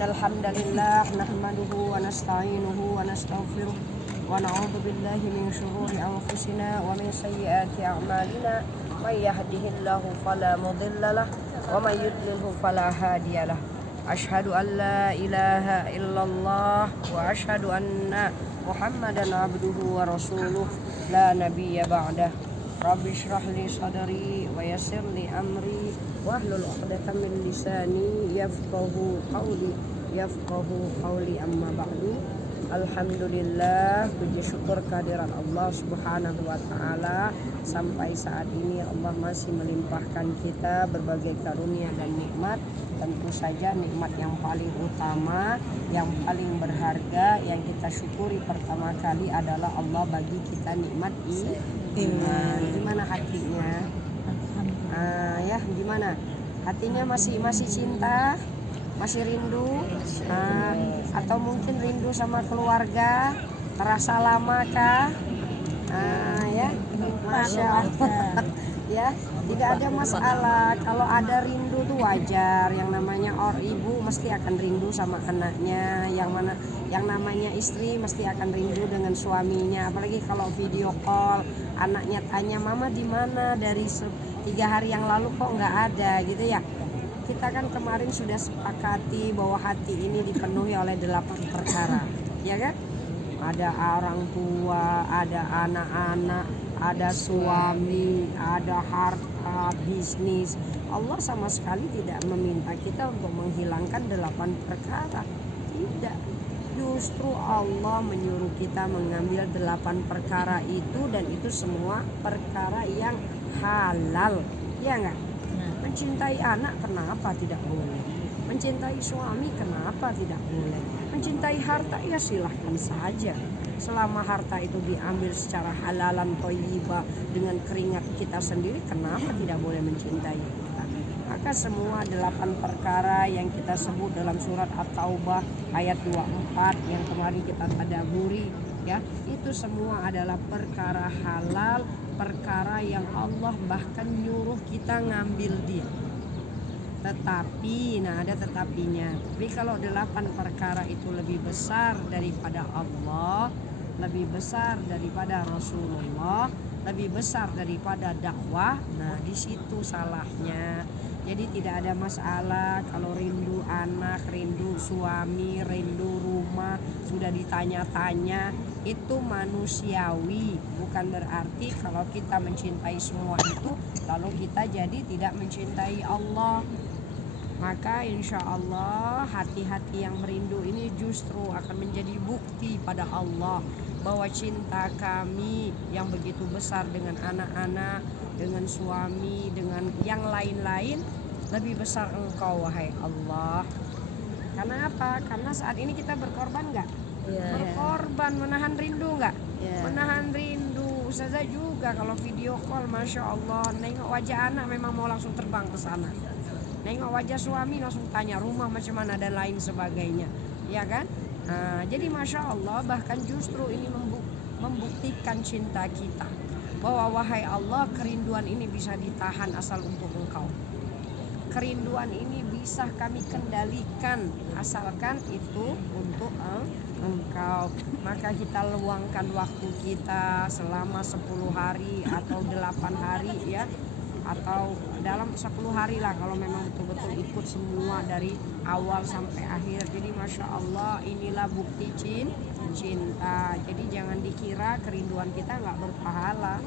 Innal hamdalillah nahmaduhu wa nasta'inuhu wa nastaghfiruh wa na'udzu billahi min shururi anfusina wa min sayyiati a'malina. May yahdihillahu fala mudilla lahu wa may yudlilhu fala hadiya lahu. Asyhadu an la ilaha illallah wa asyhadu anna Muhammadan abduhu wa rasuluh la nabiyya ba'dah. Rabbi shrah li sadri wa yassir li amri wahlul 'uqdatam min lisani yafqahu qawli amma ba'du. Alhamdulillah, puji syukur kehadiran Allah Subhanahu wa taala, sampai saat ini Allah masih melimpahkan kita berbagai karunia dan nikmat. Tentu saja nikmat yang paling utama, yang paling berharga, yang kita syukuri pertama kali adalah Allah bagi kita nikmat iman. Gimana hatinya? Ya, gimana? Hatinya masih cinta? Masih rindu? Atau mungkin rindu sama keluarga? Terasa lama kah? Ya, Masya Allah. Ya, tidak ada masalah. Kalau ada rindu tuh wajar. Yang namanya ibu mesti akan rindu sama anaknya. Yang namanya istri mesti akan rindu dengan suaminya. Apalagi kalau video call, anaknya tanya, mama di mana, dari 3 hari yang lalu kok nggak ada gitu ya. Kita kan kemarin sudah sepakati bahwa hati ini dipenuhi oleh 8 perkara, ya kan? Ada orang tua, ada anak-anak, ada suami, ada harta, bisnis. Allah sama sekali tidak meminta kita untuk menghilangkan 8 perkara. Tidak. Justru Allah menyuruh kita mengambil 8 perkara itu, dan itu semua perkara yang halal. Ya enggak? Mencintai anak kenapa tidak boleh? Mencintai suami kenapa tidak boleh? Mencintai harta ya silahkan saja. Selama harta itu diambil secara halalan thayyibah dengan keringat kita sendiri, kenapa tidak boleh mencintai kita? Maka semua 8 perkara yang kita sebut dalam surat At-Taubah ayat 24 yang kemarin kita tadabburi, ya, itu semua adalah perkara halal, perkara yang Allah bahkan nyuruh kita ngambil dia. Tetapi, ada tetapinya. Tapi kalau 8 perkara itu lebih besar daripada Allah, lebih besar daripada Rasulullah, lebih besar daripada dakwah, di situ salahnya. Jadi tidak ada masalah kalau rindu anak, rindu suami, rindu rumah, sudah ditanya-tanya, itu manusiawi. Bukan berarti kalau kita mencintai semua itu lalu kita jadi tidak mencintai Allah. Maka insya Allah hati-hati yang merindu ini justru akan menjadi bukti pada Allah bahwa cinta kami yang begitu besar dengan anak-anak, dengan suami, dengan yang lain-lain, lebih besar Engkau wahai Allah. Karena apa? Karena saat ini kita berkorban nggak? Berkorban, menahan rindu nggak? Menahan rindu. Ustazah juga kalau video call, Masya Allah, nengok wajah anak memang mau langsung terbang ke sana. Nengok wajah suami langsung tanya rumah macam mana dan lain sebagainya, ya kan? Jadi Masya Allah, bahkan justru ini membuktikan cinta kita bahwa wahai Allah, kerinduan ini bisa ditahan asal untuk Engkau. Kerinduan ini bisa kami kendalikan asalkan itu untuk Engkau. Maka kita luangkan waktu kita selama 10 hari atau 8 hari, ya, atau dalam 10 hari lah kalau memang betul-betul ikut semua dari awal sampai akhir. Jadi Masya Allah, inilah bukti cinta. Jadi jangan dikira kerinduan kita nggak berpahala.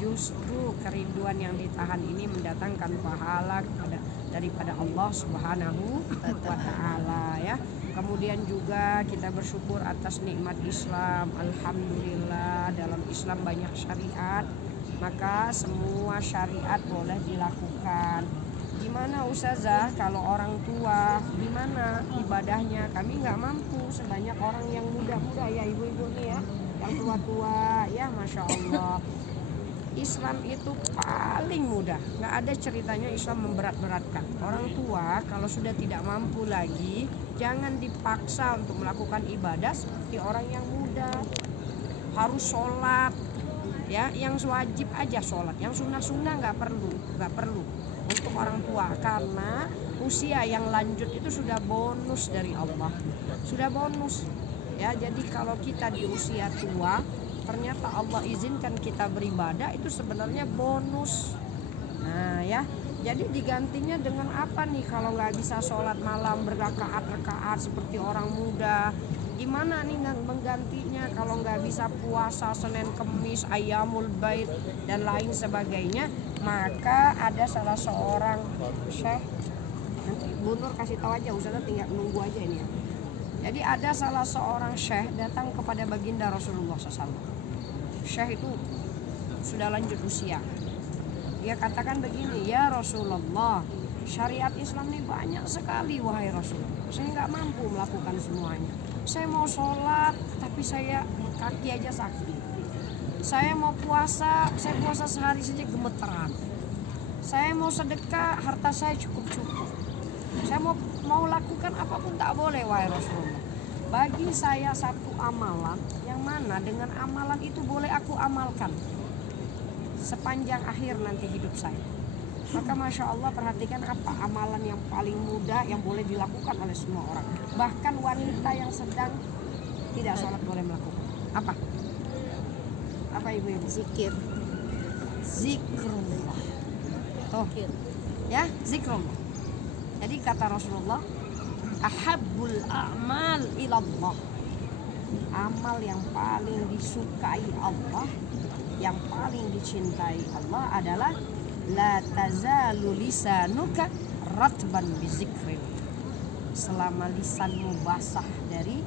Justru kerinduan yang ditahan ini mendatangkan pahala daripada Allah Subhanahu wa ta'ala, ya. Kemudian juga kita bersyukur atas nikmat Islam. Alhamdulillah, dalam Islam banyak syariat, maka semua syariat boleh dilakukan. Gimana Ustazah kalau orang tua, gimana ibadahnya? Kami nggak mampu sebanyak orang yang muda-muda, ya ibu-ibu nih, ya, yang tua-tua, ya Masya Allah. Islam itu paling mudah, nggak ada ceritanya Islam memberat-beratkan. Orang tua kalau sudah tidak mampu lagi, jangan dipaksa untuk melakukan ibadah seperti orang yang muda. Harus sholat, ya, yang wajib aja sholat, yang sunnah-sunnah nggak perlu untuk orang tua, karena usia yang lanjut itu sudah bonus dari Allah, sudah bonus ya. Jadi kalau kita di usia tua ternyata Allah izinkan kita beribadah, itu sebenarnya bonus. Nah ya, jadi digantinya dengan apa nih kalau nggak bisa sholat malam berrakaat-rakaat seperti orang muda? Gimana nih menggantinya kalau nggak bisa puasa Senin Kemis, Ayyamul Bait dan lain sebagainya? Maka ada salah seorang syekh, nanti Bu Nur kasih tahu aja, Ustazah tinggal nunggu aja ini ya. Jadi ada salah seorang syekh datang kepada baginda Rasulullah SAW. Syekh itu sudah lanjut usia. Dia katakan begini, ya Rasulullah, syariat Islam ini banyak sekali wahai Rasulullah. Saya nggak mampu melakukan semuanya. Saya mau sholat tapi saya kaki aja sakit. Saya mau puasa, saya puasa sehari saja gemeteran. Saya mau sedekah, harta saya cukup-cukup. Saya mau lakukan apapun tak boleh wahai Rasulullah. Bagi saya satu amalan yang mana dengan amalan itu boleh aku amalkan sepanjang akhir nanti hidup saya. Maka Masya Allah, perhatikan apa amalan yang paling mudah yang boleh dilakukan oleh semua orang. Bahkan wanita yang sedang tidak sholat boleh melakukan. Apa? Apa ibu ini? Zikir. Zikrullah. Tuh, ya zikrullah. Jadi kata Rasulullah, ahabbul a'mal ilallah. Amal yang paling disukai Allah, yang paling dicintai Allah adalah la tazalu lisanuka ratban bizikrin. Selama lisanmu basah dari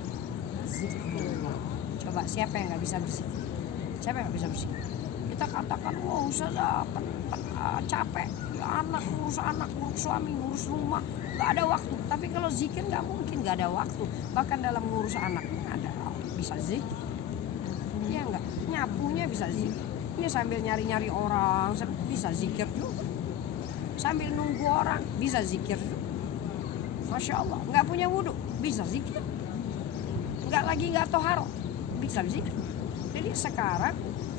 zikrullah. Coba siapa yang nggak bisa berzikir? Siapa yang nggak bisa berzikir? Kita katakan, wow Ustazah capek, ya anak, ngurus suami, ngurus rumah, nggak ada waktu. Tapi kalau zikir nggak mungkin nggak ada waktu. Bahkan dalam ngurus anak ada bisa zikir. Ya nggak, nyapunya bisa zikir. Ini sambil nyari-nyari orang bisa zikir juga. Sambil nunggu orang bisa zikir juga. Masya Allah, nggak punya wudhu bisa zikir. Nggak toharo bisa zikir. Jadi sekarang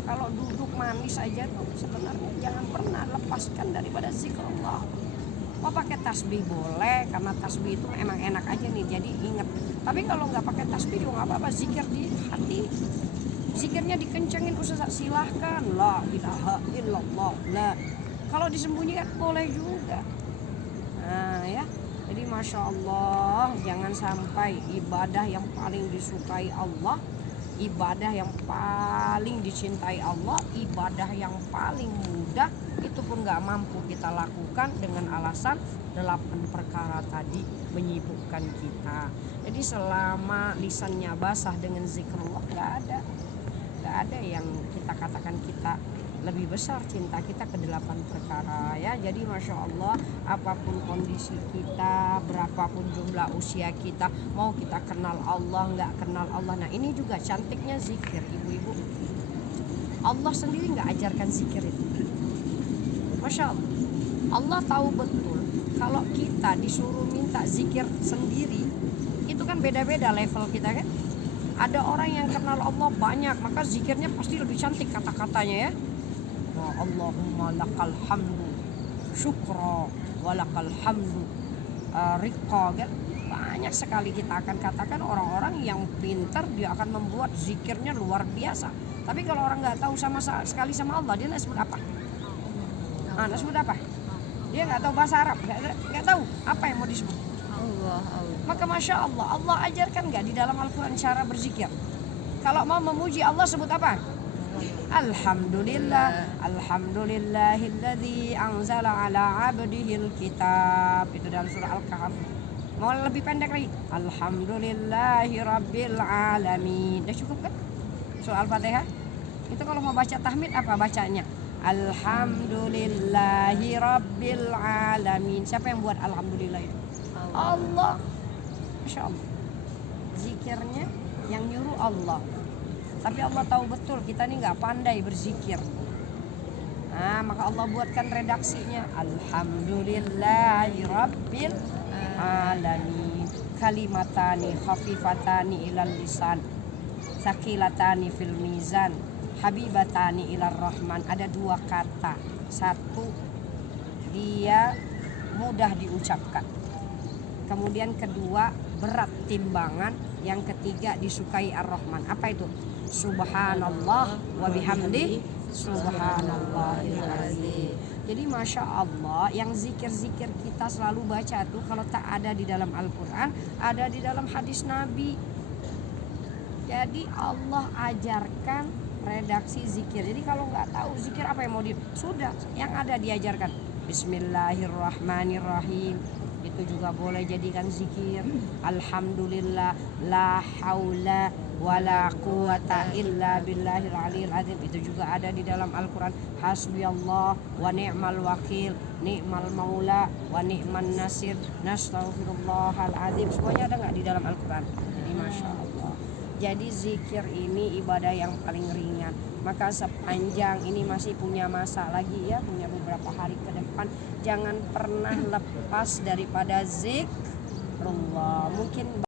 kalau duduk manis aja tuh sebenarnya jangan pernah lepaskan daripada zikrullah. Mau pakai tasbih boleh, karena tasbih itu emang enak aja nih, jadi ingat. Tapi kalau nggak pakai tasbih juga nggak apa-apa, zikir di hati. Zikirnya dikencengin Ustazah, silahkan. La ilaha illallah. La. Kalau disembunyikan boleh juga. Nah ya, jadi Masya Allah, jangan sampai ibadah yang paling disukai Allah, ibadah yang paling dicintai Allah, ibadah yang paling mudah, itu pun gak mampu kita lakukan dengan alasan 8 perkara tadi menyibukkan kita. Jadi selama lisannya basah dengan zikrullah, gak ada yang kita katakan kita lebih besar cinta kita ke 8 perkara ya. Jadi Masya Allah, apapun kondisi kita, berapapun jumlah usia kita, mau kita kenal Allah, nggak kenal Allah. Nah ini juga cantiknya zikir ibu-ibu. Allah sendiri nggak ajarkan zikir itu. Masya Allah, Allah tahu betul kalau kita disuruh minta zikir sendiri, itu kan beda-beda level kita kan. Ada orang yang kenal Allah banyak, maka zikirnya pasti lebih cantik kata-katanya ya. Allahumma lakal hamdu syukra walakal hamdu riqa. Banyak sekali kita akan katakan orang-orang yang pintar, dia akan membuat zikirnya luar biasa. Tapi kalau orang nggak tahu sama sekali sama Allah, dia sebut apa? Nah, sebut apa? Dia nggak tahu bahasa Arab, nggak tahu apa yang mau disebut. Allah. Maka Masya Allah, Allah ajarkan nggak di dalam Al-Quran cara berzikir? Kalau mau memuji Allah sebut apa? Alhamdulillah, alhamdulillahilladzi anzala ala abdihil kitab. Itu dalam surah Al-Kahf. Mau lebih pendek lagi, alhamdulillahi rabbil alamin. Udah cukup kan? Surah Al-Fatihah. Itu kalau mau baca tahmid apa bacanya? Alhamdulillahi rabbil alamin. Siapa yang buat alhamdulillah itu? Allah. Masya Allah. Zikirnya yang nyuruh Allah. Tapi Allah tahu betul kita ini nggak pandai berzikir. Nah, maka Allah buatkan redaksinya. Alhamdulillahi rabbil alamin. Kalimatani khafifatani ilal lisan, sakilatani fil mizan, habibatani ilar rahman. Ada 2 kata. 1, dia mudah diucapkan. Kemudian kedua, berat timbangan. Yang ketiga, disukai Ar-Rahman. Apa itu? Subhanallah wa bihamdi subhanallahil azim. Jadi Masya Allah, yang zikir-zikir kita selalu baca tuh kalau tak ada di dalam Al-Quran, ada di dalam hadis Nabi. Jadi Allah ajarkan redaksi zikir. Jadi kalau nggak tahu zikir apa yang mau sudah yang ada diajarkan. Bismillahirrahmanirrahim. Itu juga boleh jadikan zikir. Alhamdulillah, la haula wala quwata illa billahil aliyil azim. Itu juga ada di dalam Al-Quran. Hasbiyallah wa ni'mal wakil, ni'mal maula wa ni'man nasir, nastaghfirullahal azim. Semuanya ada nggak di dalam Al-Quran? Jadi Masya Allah. Jadi zikir ini ibadah yang paling ringan. Maka sepanjang ini masih punya masa lagi ya, punya beberapa hari ke depan, jangan pernah lepas daripada zikrullah. Mungkin